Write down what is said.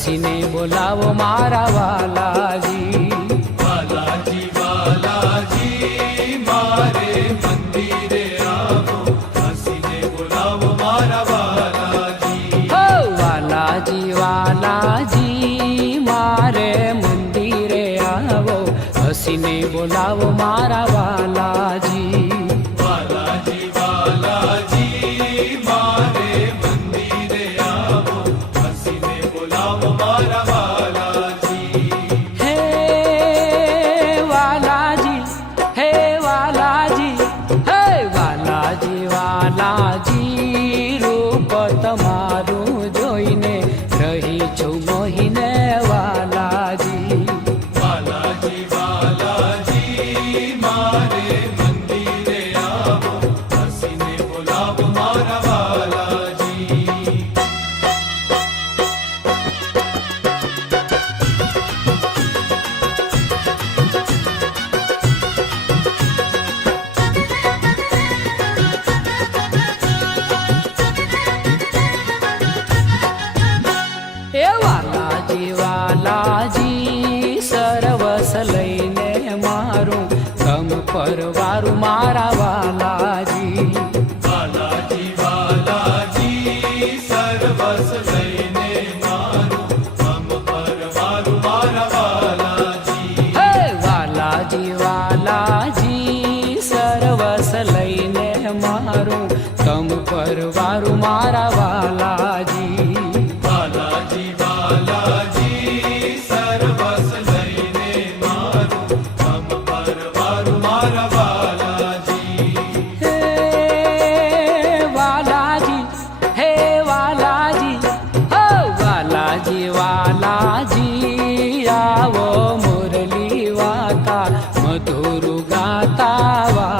હસીને બોલાવો મારા વાલાજી. વાલાજી વાલાજી મારે મંદિરે આવો, હસીને બોલાવો મારા વાલાજી. હો વાલાજી વાલાજી મારે મંદિરે આવો, હસીને બોલાવો મારા વાલાજી. વાલાજી વાલાજી મારે મંદિરે આવો, હસીને બોલાવો મારા વાલાજી. હે વાલાજી, હે વાલાજી, હે વાલાજી વાલાજી, રૂપ તમારું જોઈને રહી છું મોહીને વાલાજી. વાલાજી વાલાજી મારે મંદિરે આવો, હસીને બોલાવો મારા વાલાજી. એ વાલાજી વાલાજી સરવસ લઈને મારું ગમ પરવારું મારા વાલાજી. વાલાજી વાલાજી સર્વસ લઈને મારું મમ પરવારું મારા વાલાજી. હે વાલાજી વાલાજી સરવસ લઈને મારું ગમ પરવારું મારા વાલાજી. વાલાજી વાલાજી સર્વસ લઈને મારું મમ પરવારું મારા વાલાજી. હે વાલાજી, હે વાલાજી, હો વાલાજી વાલાજી, આવો મુરલી વાતા મધુર ગાતા વા